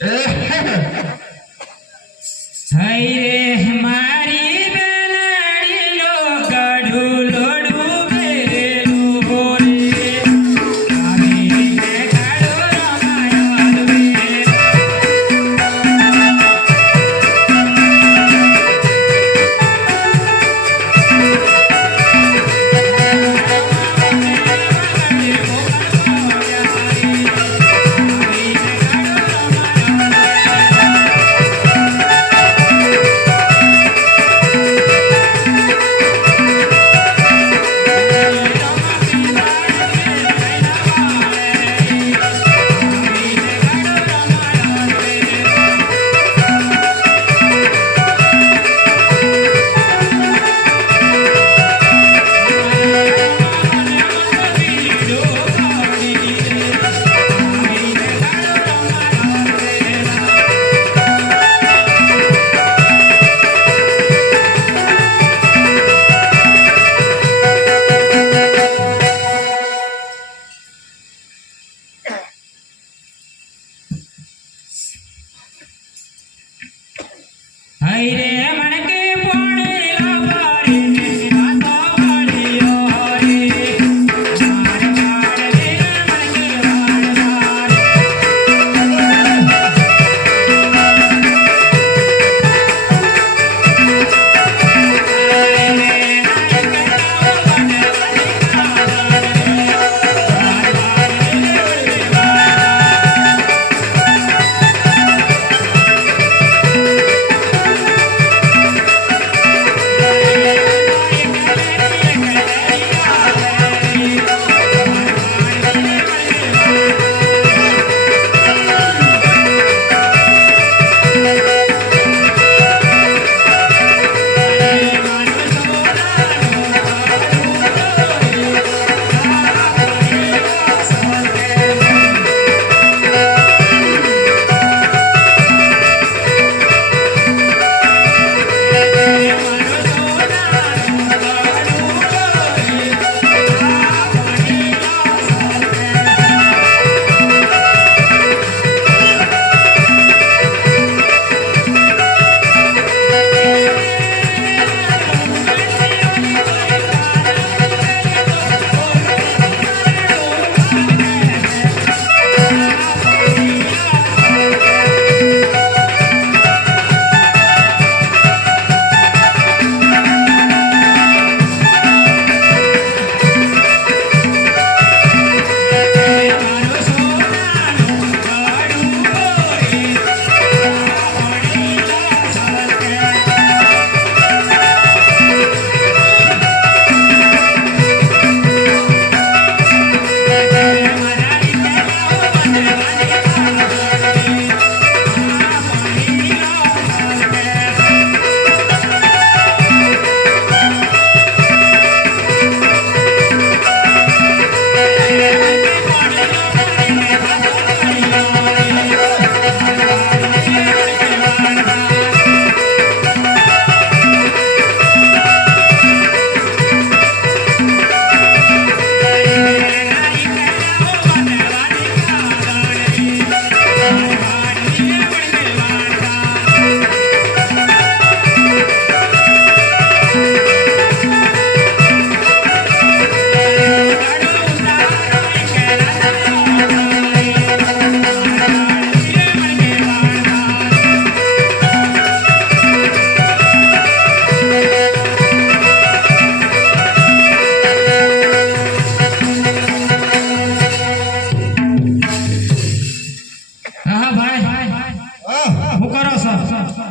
હઈ રે મારી બેનડી લો ગઢું લોડું બેરું બોલે આવી મે ગાડો રમાયો રે હઈ રે મણકે પોણી લાવારી ને ગાતા વાળીઓ રે માર માર રે મણકે વાળવાર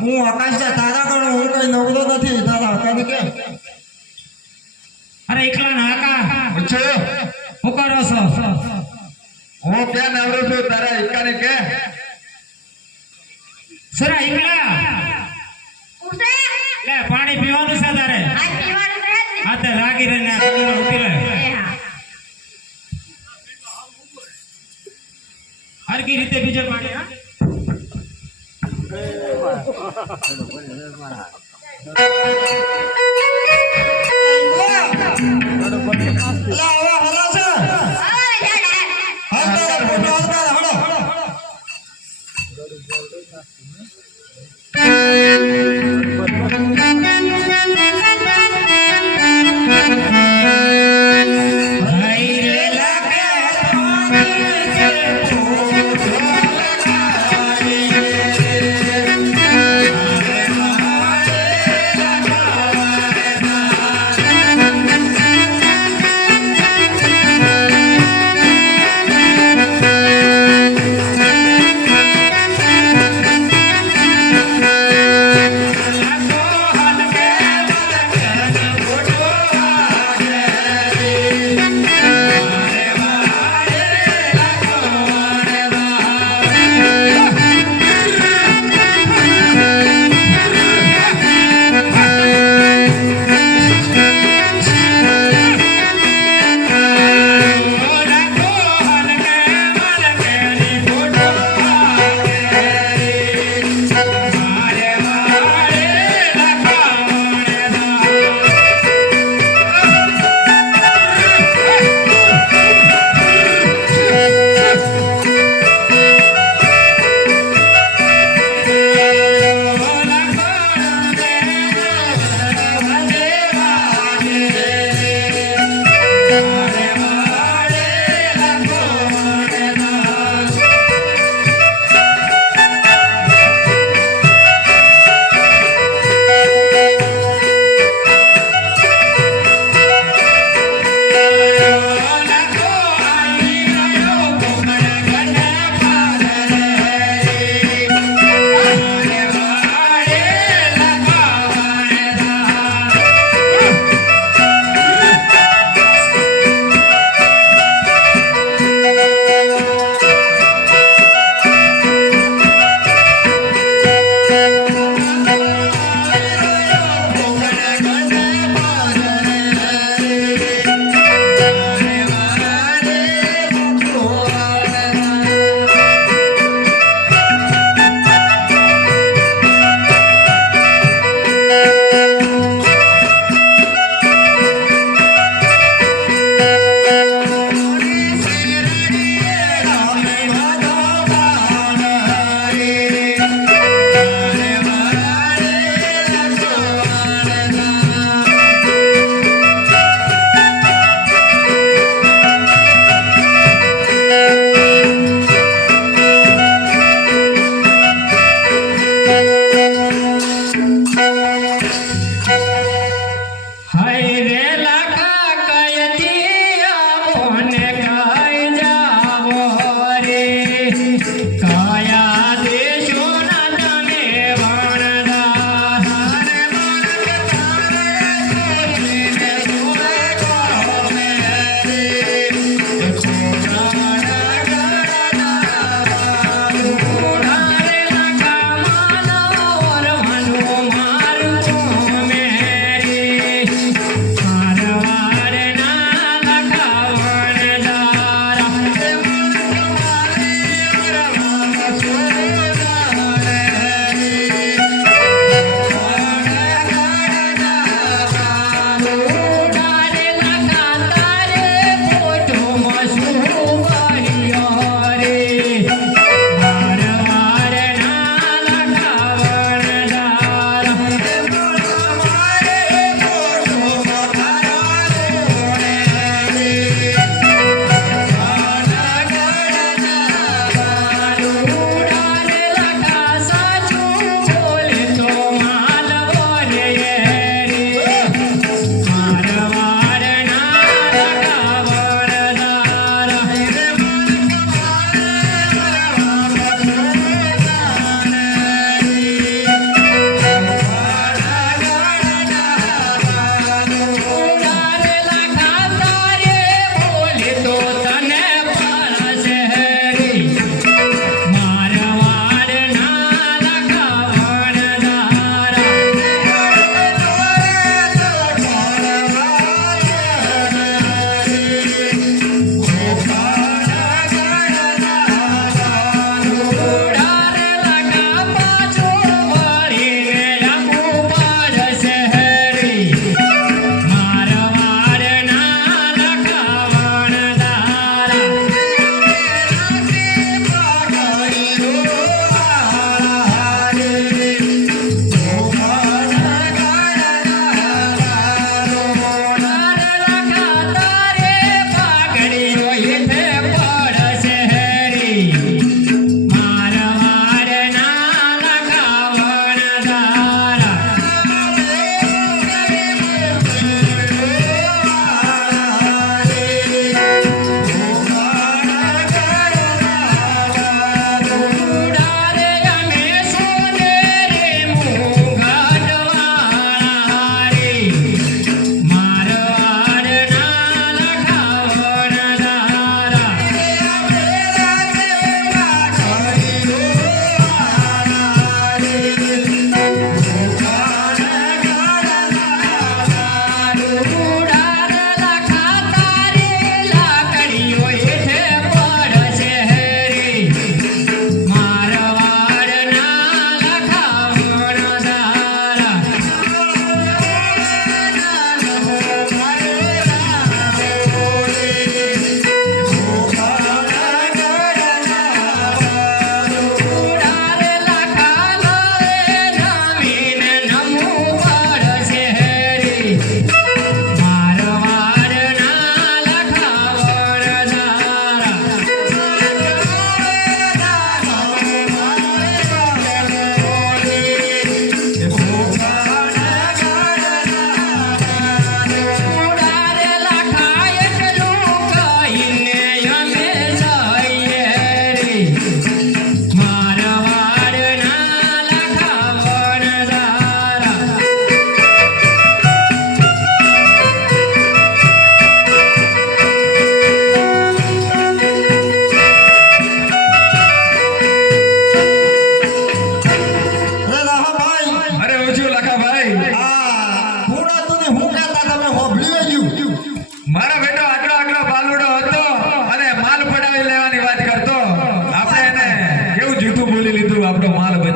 હું આકાશના તારા ગણો હું કઈ નવરો નથી તારા હકાને કે અરે એકલા ના કાકા પૂછો હું કરો છો હું ક્યાં નવરો છું તારા એકાને કે સરા એકલા ઉસે લે પાણી પીવાનું છે તારે આ પીવાનું છે જ આ તે લાગી રહીને આ કડીનો ઉઠી લે ને હા હરકી રીતે બીજે પાણી હા ઓય દાદા હા હઈ રે લાગે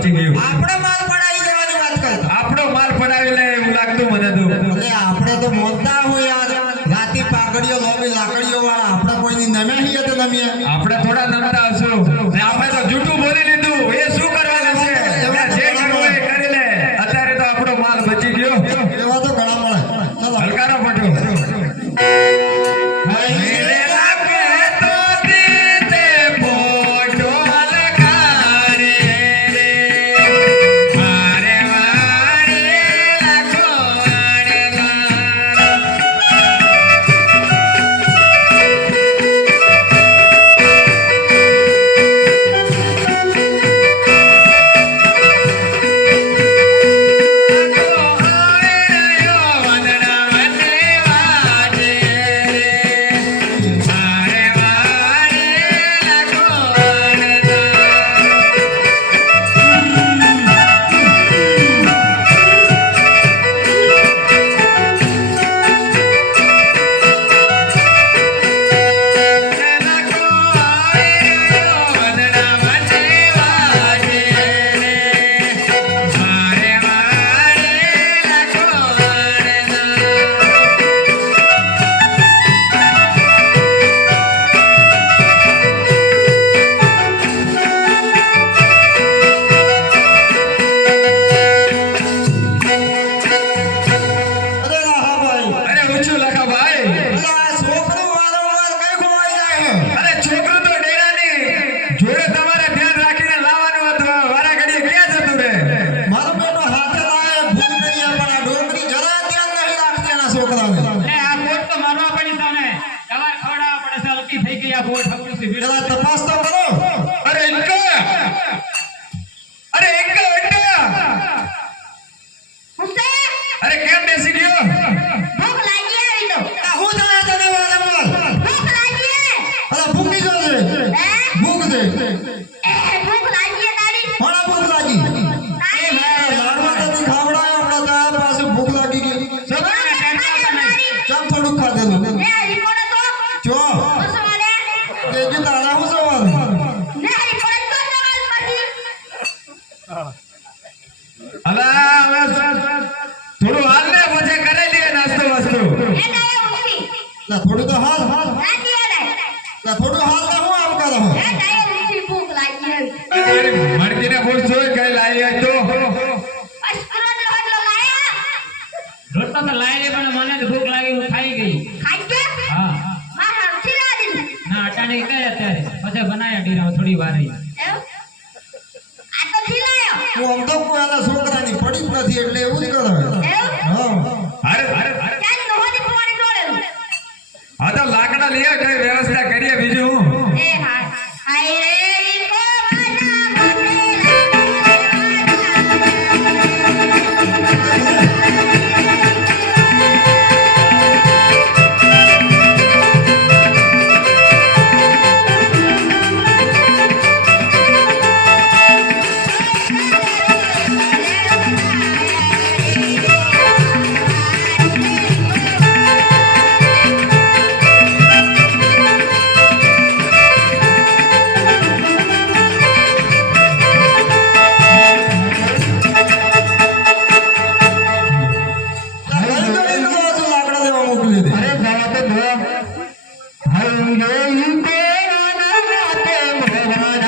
બચી ગયું. આપણે માલ પડાવી દેવાની વાત કરતા આપણો માલ પડાવી લે એવું લાગતું મને તો. એટલે આપણે તો મોલતા હોય યાર રાતી પાઘડીઓ લોબી લાકડીઓ વાળા આપણે કોઈની નમે છીએ તો નમીએ આપણે થોડા નમતા હશું ને આપણે તો જૂઠું બોલી લીધું. એ શું કરવાનું છે? જે કરવું હોય એ કરી લે. અત્યારે તો આપણો માલ બચી ગયો. એવા તો ઘણા મળે ચલો હલકારો પટ્યો. મેરે લાગે તો દીતે ફોટો લગાડે રે. મારે મારે લાખો આડેલા. અરે હા ભાઈ અરે ઊંચું લખા ભાઈ. એટલે આ છોકરું વારંવાર કઈ ખોવાઈ જાય છે અરે છોકરું તો ડેરાની જોડે તમારે ધ્યાન રાખીને લાવવાનું હતું. વારા ઘડીએ ક્યાં જતું રે? મારો બેટો હાથે લાવે ભૂલ કરી પણ આ ડોકરી જરા ધ્યાન નહીં રાખતી એના છોકરાને એ આ ગોટ તો મારવા પડી સાને દવા ખવડાવવા પડે છે. હલકી થઈ ગઈ આ ગોટ હકડું થી જરા તપાસ તો કરો અરે ઇન્કા, અરે ઇન્કા ઇન્કા, હુસેન અરે કેમ બેસી ગયો? ભૂખ લાગી આવી તો આ હું થાય તને વારંવાર ભૂખ લાગી અરે ભૂખી જો છે હે ભૂખ છે ભૂખ લાગી તારી કોના ભૂખ લાગી તારી લાડવા તો તું ખાવડાયો હમણાં તારા પાસે ભૂખ લાગી ગઈ છોકરાને ટેન્શન નહીં. ચાલ થોડુંક ખાધેલું એ રિપોર્ટ તો જો ઉસવાલે તેજુ તારા હું સવાલ ને રિપોર્ટ તો નવાલ પછી અલા હવે થોડું હાલ ને પછી કરી લઈએ નાસ્તો વાસ્તો. એ ડાય ઉઠી લા થોડું તો હાલ નાતી એ ડાય લા થોડું હાલ તો હું આમ કરો એ ડાય ઉઠી ભૂખ લાગી આવી તારી મરજીને પૂછ જોઈ કઈ લાવી હોય તો. અસ્કરો રોટલો લાયા રોટલો તો લાવી લે પણ મને તો ભૂખ લાગી હું ખાઈ ગઈ. ખાઈ કે હા મારા ખીરા દીધી ના અટાણે કઈ અત્યારે પછી બનાયા ડીરા થોડી વાર રહી. એમ આ તો ખીલાયો હું આમ તો કોઈ આના છોકરાની પડી જ નથી એટલે એવું જ કરે એમ હા અરે અરે અરે ક્યાં નહોતી પાણી ઢોળેલું આ તો લાકડા લઈએ કઈ વ્યવસ્થા કરીએ બીજું હું. એ હાય હાય રે કો બાના લાકડા દેવા મોકલી દે અરે દવા તો દો. હંગે ઈકો નાતે મોહરા.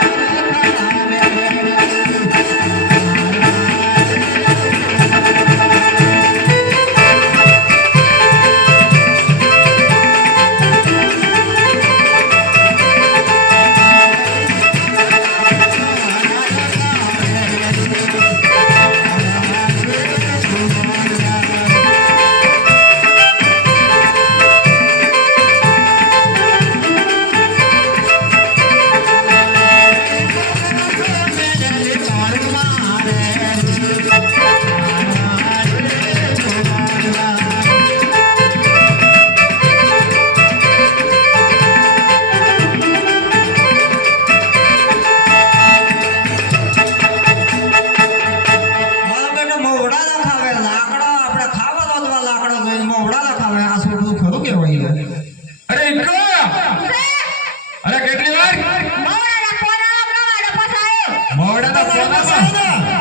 મોડાના પોરા પ્રવાડા પસાયો મોવડાના પોતામાં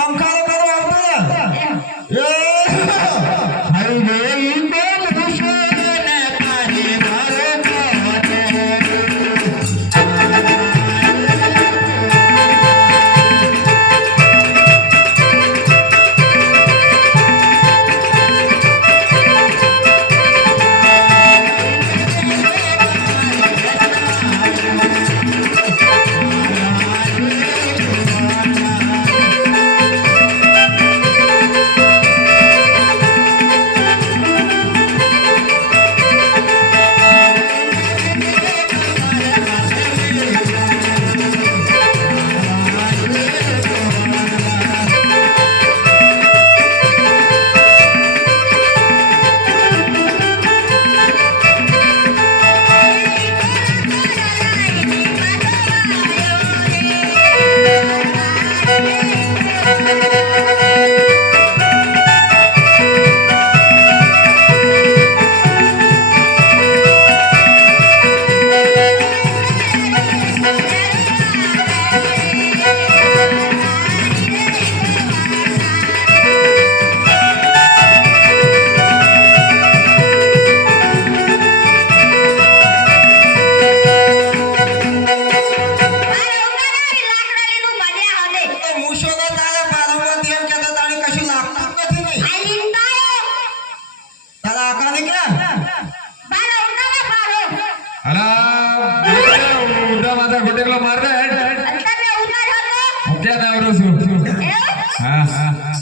કંકાળો કરો આવતો ને એ હાય રે ઈ બેલ વિશ્વને તારી મારે કાઢે હા હા હા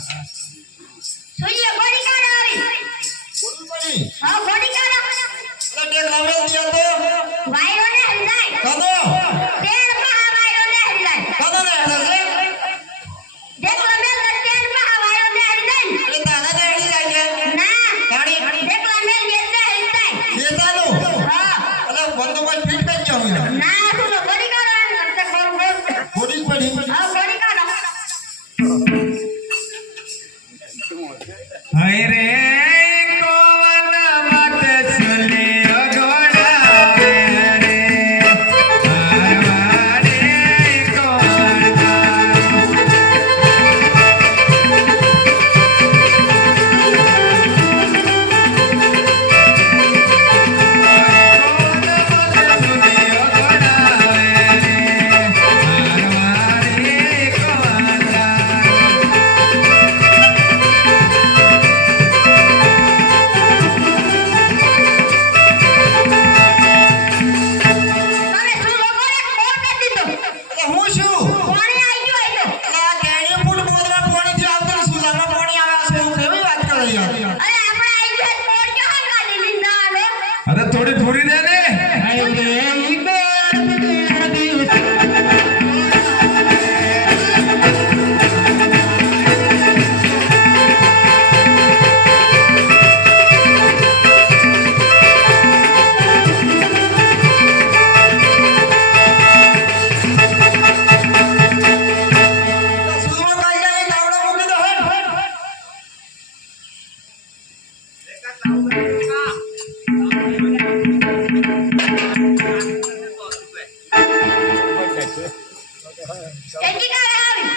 સુઈએ ગોળી કાઢ આવી હા ગોળી કાઢ ટેક લાવેલ દિયા તો વાયરો ને હંધાય કદો તેર પા વાયરો ને હંધાય કદો ને હશે દેખલો મેલ તેર પા વાયરો ને હંધાય એટલે તાના ને હેડી જાય છે ના ગાડી દેખલો મેલ દેતે હંધાય દેતાનો હા એટલે બંદોબસ્ત ફિટ કરી જાવ યાર ના તું તો ગોળી કાઢ કરતે કોણ ગોળી પડી હા ગોળી કાઢ હાય રે કોવન માટે સુલિયો ગોડાવે રે મારવાડે કોવન તમે શું લોકોને કોણ કરી દીધો એટલે હું શું કોણે આવી ગયો આયો એટલે આ કેણી ફૂટ બોલવા પાણી થી આવતું ને સુલામાં પાણી આવે છે હું કેવી વાત કરે યાર અરે આપણે આવી ગયો કોણ કે હંગ કાઢી લીધા આલો અરે થોડી પૂરી દે ને હાય રે ઈ બેલ વિશ્વને સુલમાં કાઈ જાય તાવડા મૂકી દો હે કેટલી કાઢ આવી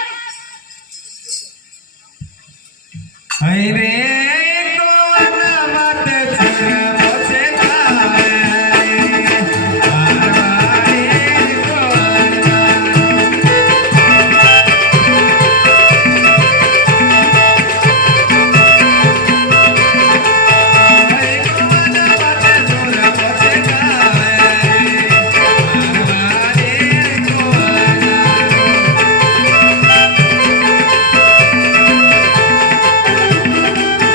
હાય રે કોવન માટે સુલિયો છે કાવે મારવાડે કોવન અરે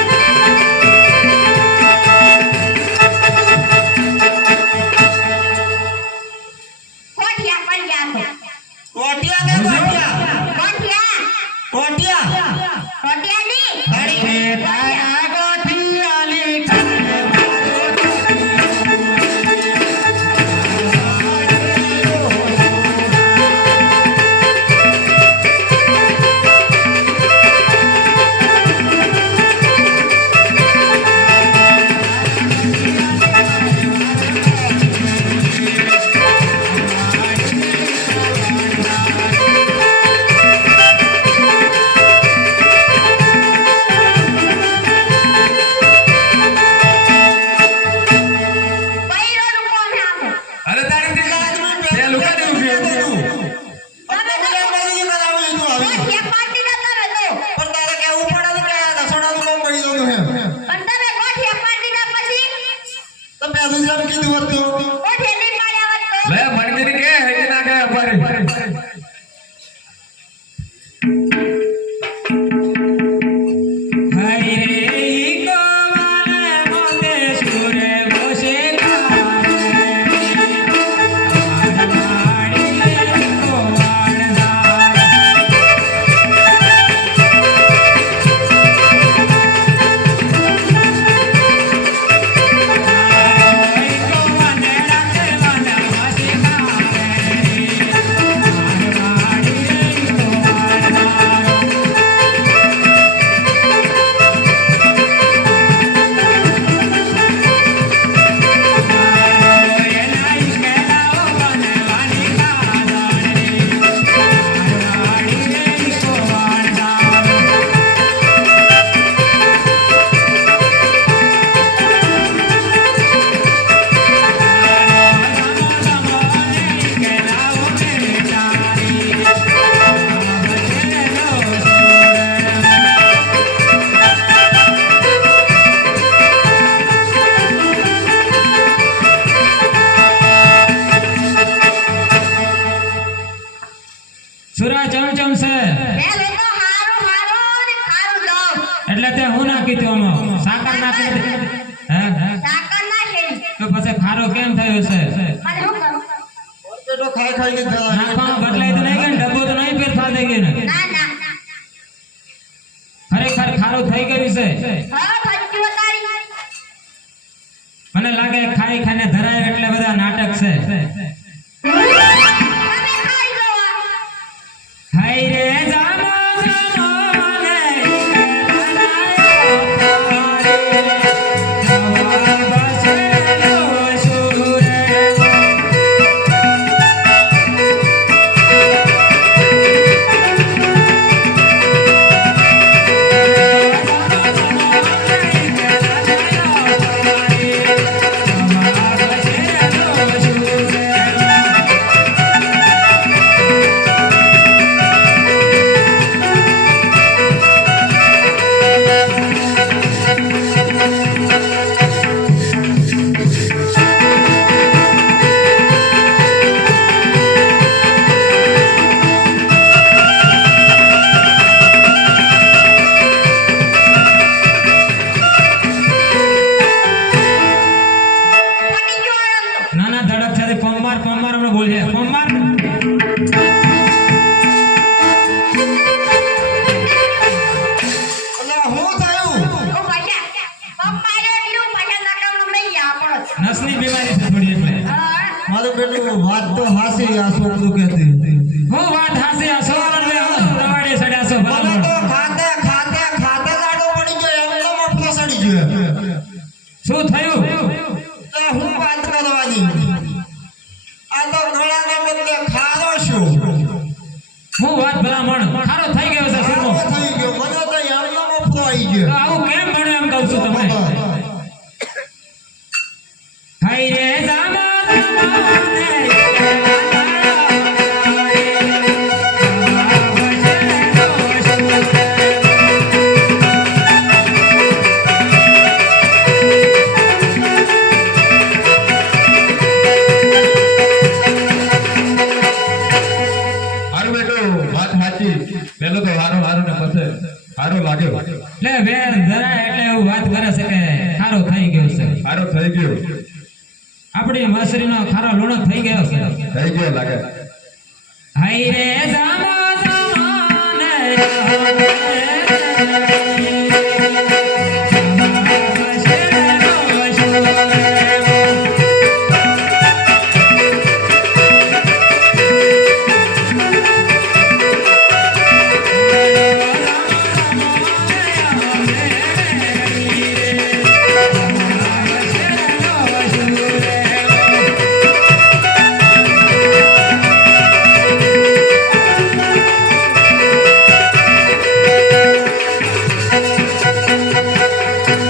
ચમચમ છે બે લોકો હારું હારું ને ખારું દઉં. એટલે તે હું નાખી તું આમાં સાકર નાખી દે હે સાકર નાખેલી. તો પછી ખારો કેમ થયો છે મને શું કરું? પેટો ખાઈ ખાઈને થયા. નાખવામાં બદલાઈ તો નહીં ગઈ ને ડબ્બો તો નહીં ફેરફાર થઈ ગઈ ને ના ના ખરેખર ખારું થઈ ગયું છે હવે ફટકી વતારી. મને લાગે ખાઈ ખાઈને ધરાય એટલે બધા નાટક છે તમે ખાઈ જવા. હાય રે જામો જામો મને ફટી ગયો આમ તો. નાના ધડક સાથે પમ્માર પમ્માર હમણાં બોલજે પમ્માર અલા, હું થયું? ઓ ભાઈ પપ્પા એટલું પૈસા નાખવાનું નહીં આપણો. નસની બીમારી છે થોડી એટલે હા મારું બેટું વાત તો હાસી આ છોકરું કહેતી. હું વાત હાસી આ સવાર રે રવાડે સડ્યા છો મને બરાબર તો ખાતે ખાતે ખાતે લાડો પડી ગયો એમનો મફલો સડી ગયો. શું થયું તો હું વાત કરવાની. આ તો ગળાના બદલે ખારો છું. હું વાત ભલામણ ખારો થઈ ગયો છે ખારો શું થઈ ગયો. મને તો એમનો મફલો આવી તો ગયો. આવું કેમ બન્યું એમ કહું છું તમને હાય રે જામો હારું બેટું વાત સાચી પેલો તો હારો હારો ને પછી હારો લાગ્યો એટલે વેર ધરાય એટલે એવું વાત કરે છે કે ખારો થઈ ગયો છે હારો થઈ ગયો આપણી મસરીનો ખારો લૂણો થઈ ગયો છે થઈ ગયો લાગે હાય રે જામો જામો ને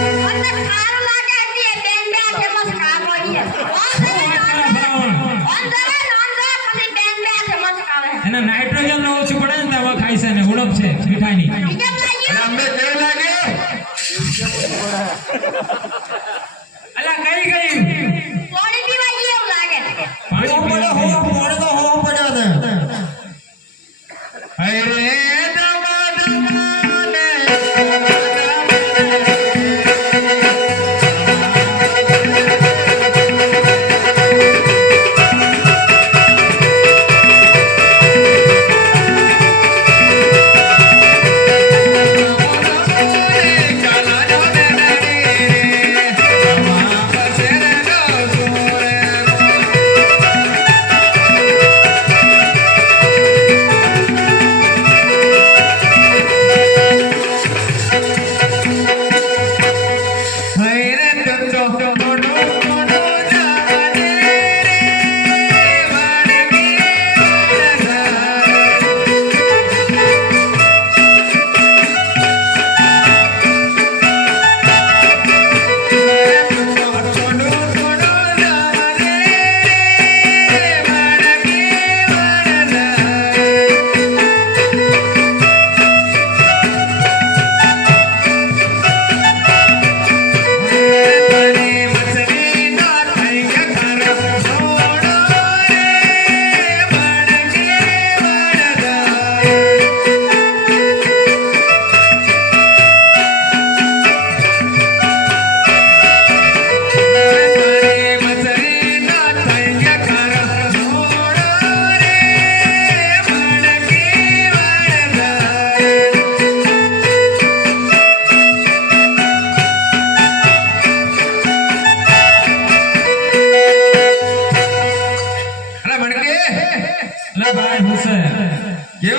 મને ખારું લાગે છે બેન બે ચમચ ખાવો છે. અંદર ખાલી બેન બે ચમચ ખાવે. એના નાઇટ્રોજન નો ઓછું પડે ને તો ખાઈ છે ને ઉણપ છે મીઠાઈની બીજા લાગ્યું. અમને કેવું લાગે અલા કઈ ગઈ પાણી પીવા જેવું લાગે. પાણી પડે પીવા હો ગઈ. પડે તો હો પડ્યો ને. હાય રે દમા દમા ને અલા,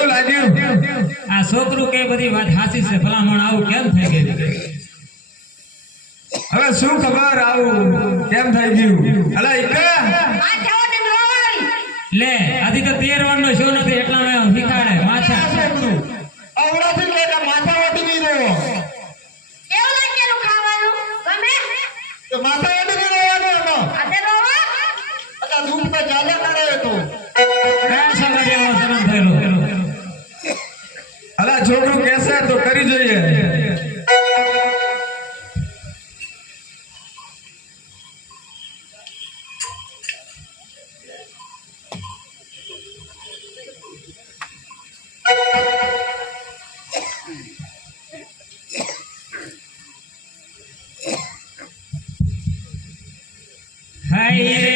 કેવું લાગ્યું? આ છોકરું કે બધી વાત હાસી છે ભલામણ આવું કેમ થઈ ગયું હવે શું ખબર આવું કેમ થઈ ગયું? અલા ઈકા માથે ઓઢીને રોવાય. લે આથી તો 13 વર્ષનો શો નથી એટલા મેં શીખાડે માથા આવડાથી કે માથા ઓટી નહીં રહ્યો કેવું લાગેલું ખાવાનું? ગમે? તો માથા ઓટી નહીં રહેવાનું એમાં આજે રોવા? અચ્છા દુઃખ તો જ્યાદા કરે તો કયા સમાજમાં જન્મ થયેલો અલા છોકરું કહેશે તો કરી જોઈએ. હાય રે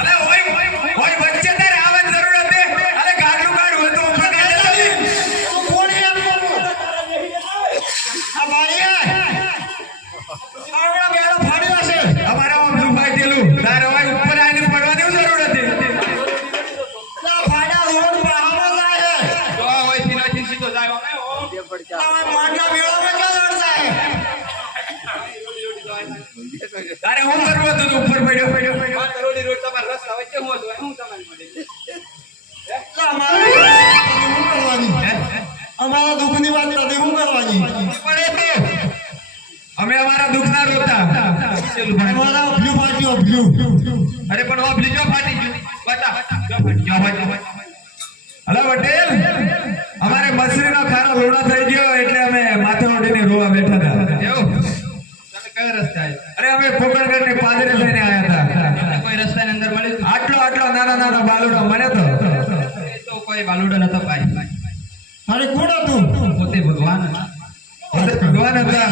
અલે ઓય વચ્ચે તારે આવવાની જરૂર હતી. અલે ગાડલું કાઢું હતું ઉપર કાઢી લેતી. તું કોણ એમ કરું આ બારીએ આવડા બેડો ફાડ્યો છે અમારે આમ દુખાઈ ગયેલું. તારે ઓય ઉપર આવીને પડવાની જરૂર હતી. લા ફાડા રોડ બહામાં જાય તો હોય થી સીધો જાય અમે તમે માટલા મેળામાં ક્યાં લડતા હે તારે શું કરવું હતું? તું ઉપર પડ્યો રોડી રોડ તમાર રસ્તા વચ્ચે હું હતું હું તમારી માટે લા મારે શું કરવાની અમારા દુઃખની વાત નથી શું કરવાની પડે તો અમે અમારા દુઃખના રોતા. અમારા બ્લુ પાર્ટીઓ બ્લુ અરે પણ ઓ બીજો ફાટી ગયું. બતા જો ફાટી. અલા પટેલ અમારે મસરીનો ખારો લોડા થઈ ગયો એટલે અમે માથે ઓઢીને રોવા બેઠા હતા. એવું તમે કયો રસ્તા આવ્યો અરે અમે પોકણગઢને પાદરે થઈને આયા હતા. કોઈ રસ્તાની અંદર મળ્યું આટલો નાના બાલુડા મને તો તો કોઈ બાલુડો નતો પાઈ અરે કોણ હતું પોતે ભગવાન હતા. ભગવાન હતા.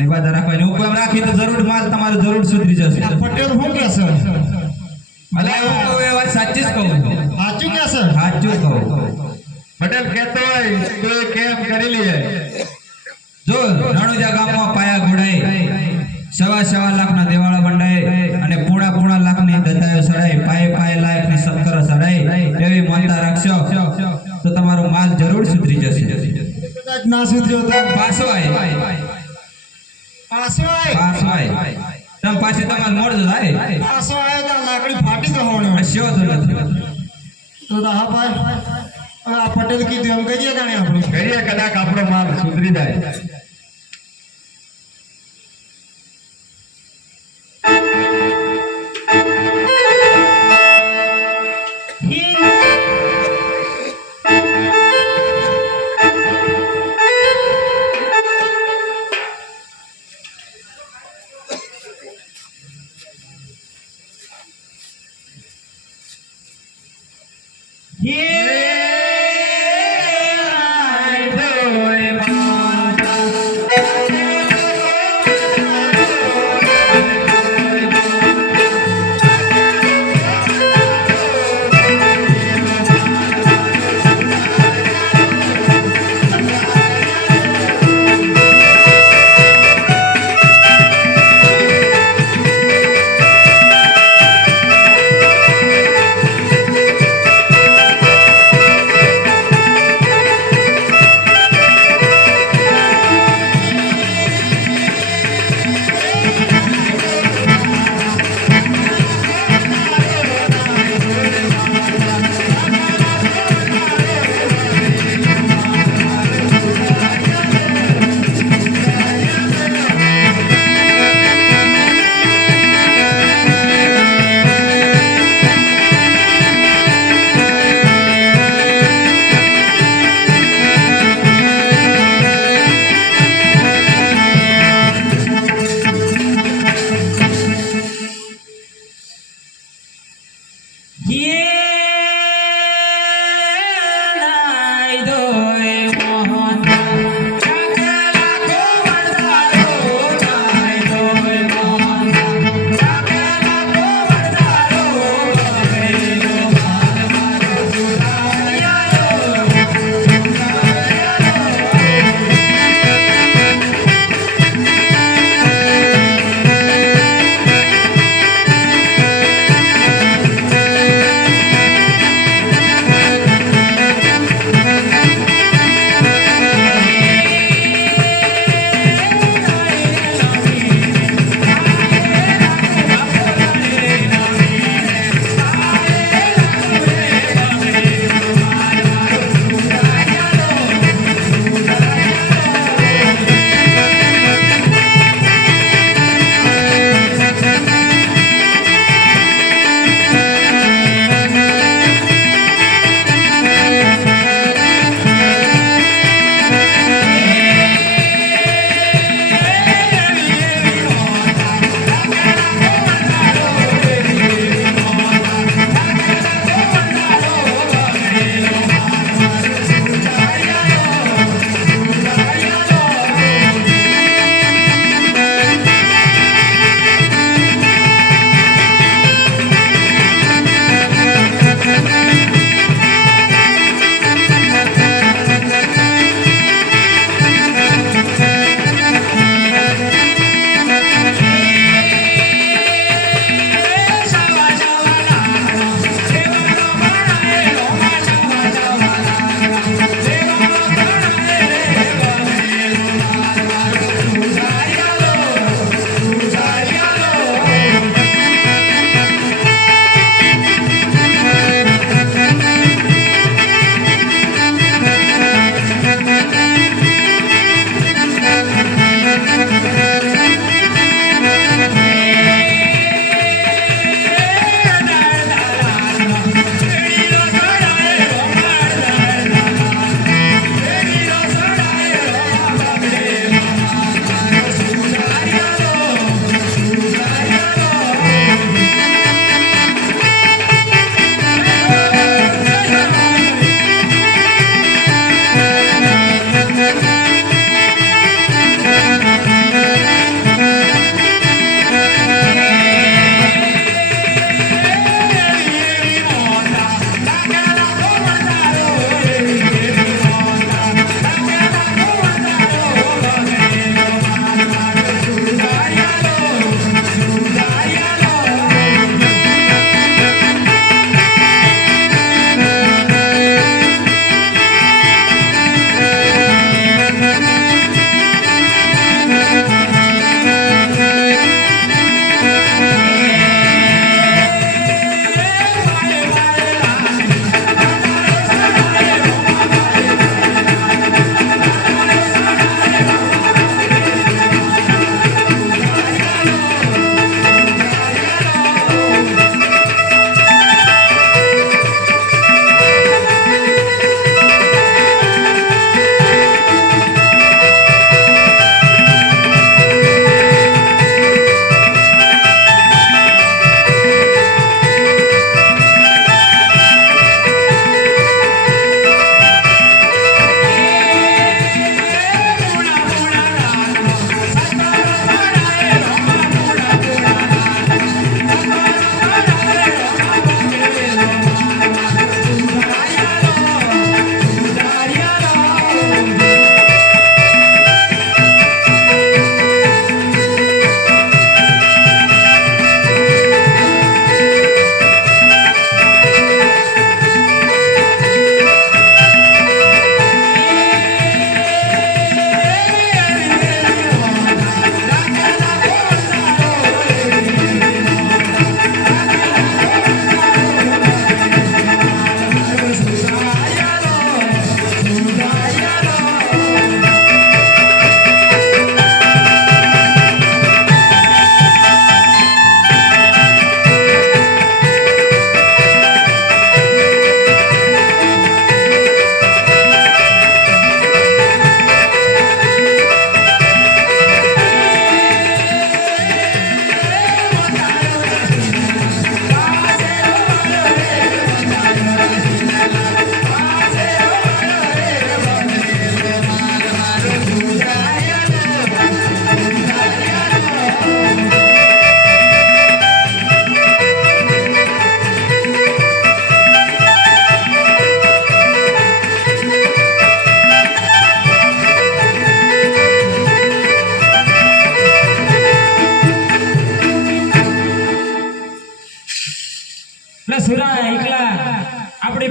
નિવાદા રાખવાની હુકમ રાખી તો જરૂર માલ તમારું જરૂર સુધરી જશે. પટેલ શું કે છે? અલે હું કહું એ વાત સાચી જ કહું છું. સાચું કે છે? સાચું કહું. પટેલ પટેલ કહેતો હોય તો એ કેમ કરી લઈએ. જો રણુજા ગામમાં પાયા ઘોડાય, 1.25 લાખના દેવાળા બંધાય અને પૂણા લાખની દતાયો સડાય, પાયે લાખની સત્કર સડાય, એવી માનતા રાખશો તો તમારો માલ જરૂર સુધરી જશે. કદાચ ના સુધર્યો તો પાછો આય પાછો આય. તમે પાછી તમારે મોડ થાય પાછો આવ્યો તો લાકડી ફાટી તો હોવાનો. હસ્યો તો નથી. તો હા ભાઈ હવે આ પટેલ કીધું એમ કહીએ જાણે આપણે કરીએ કદાચ આપણો માલ સુધરી જાય. હે રાય ધોય માતા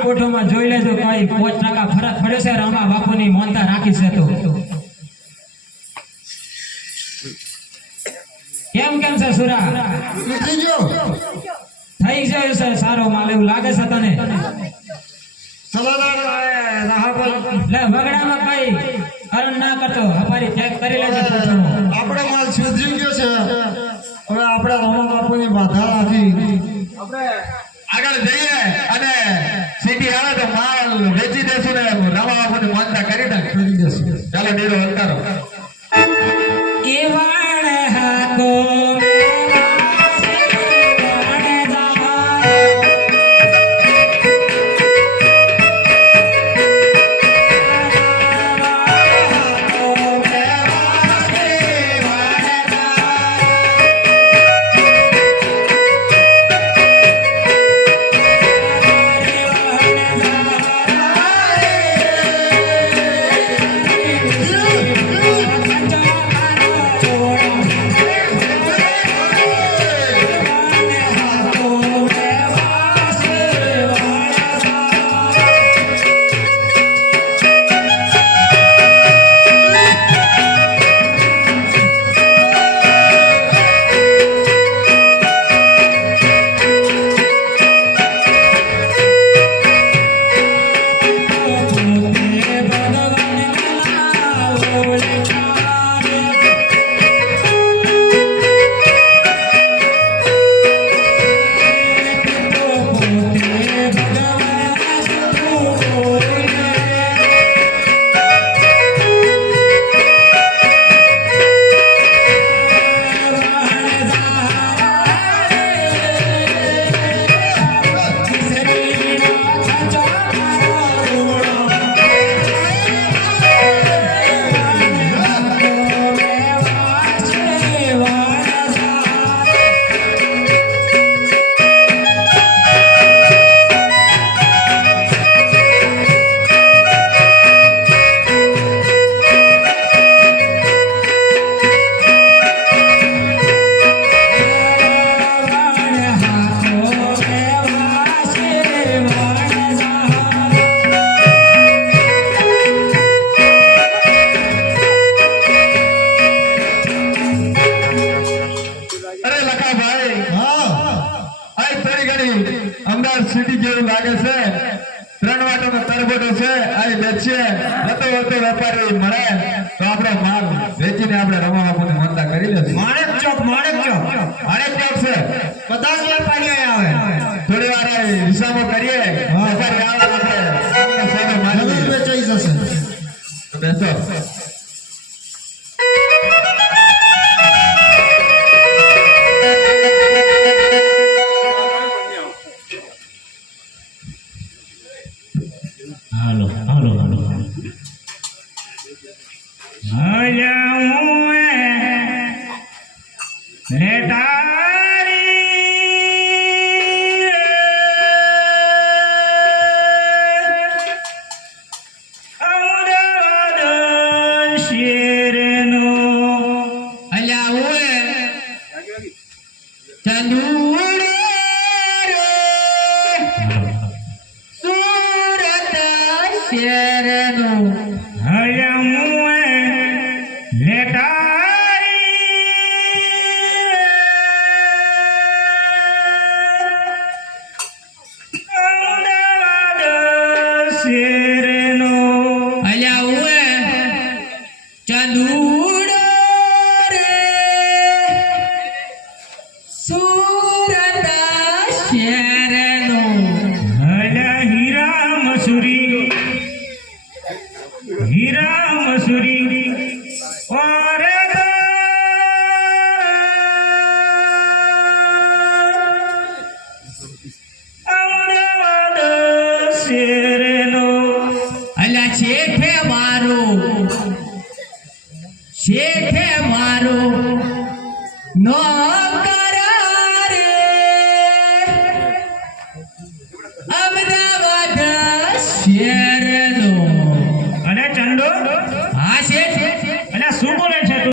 કોઠોમાં જોઈ લેજો કઈ 5% ફરક પડ્યો છે રામા બાપુની મોનતા રાખી છે તો કેમ છે સુરા ઉઠી ગયો થઈ ગયો છે સારો માલ એવું લાગે છે તને સલાદાર રાહબલ લે વગડામાં કઈ કરણ ના કરતો અમારી ચેક કરી લેજો કોઠોમાં આપણો માલ સુધરી ગયો છે હવે આપણે રામા બાપુની બાધા રાખી આગળ જઈએ અને સીટી આવે તો માલ વેચી દેશું ને રામા બાપુની માનતા કરી નાખ કરી દેશું ચાલો ડેરો હલકારો એ વાણ હાકો સિટી જેવું લાગે છે 3 વાટોનો તરબોટો છે આ બેચીએ લતો વેપારી મળે તો આપણો માલ વેચીને આપણે રમા બાપુની માનતા કરી લેશું માણેક ચોક છે બધા જ વેપારીઓ આવે થોડી વાર હિસાબો કરીએ વેપારી આવે આપણે સોનો મારી જમીન લઈએ. વેચાઈ જશે તો બેસો હાલો શેઠે મારો નો